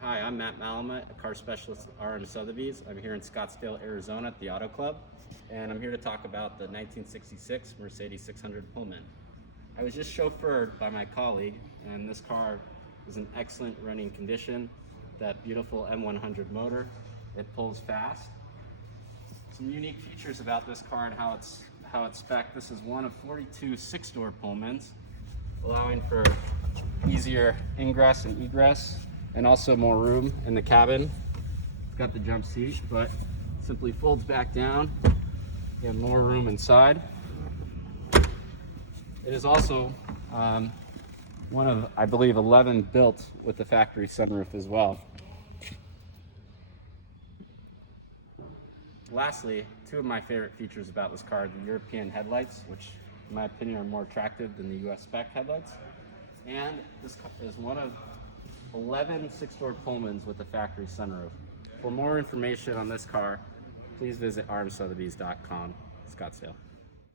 Hi, I'm Matt Malamet, a car specialist at RM Sotheby's. I'm here in Scottsdale, Arizona at the Auto Club, and I'm here to talk about the 1966 Mercedes 600 Pullman. I was just chauffeured by my colleague, and this car is in excellent running condition. That beautiful M100 motor, it pulls fast. Some unique features about this car and how it's spec'd. This is one of 42 six-door Pullmans, allowing for easier ingress and egress, and also more room in the cabin. It's got the jump seat, but simply folds back down. You have more room inside. It is also one of, I believe, 11 built with the factory sunroof as well. Lastly, two of my favorite features about this car are the European headlights, which in my opinion are more attractive than the US spec headlights. And this is one of 11 six-door Pullmans with the factory sunroof. For more information on this car, please visit rmsotheby's.com, Scottsdale.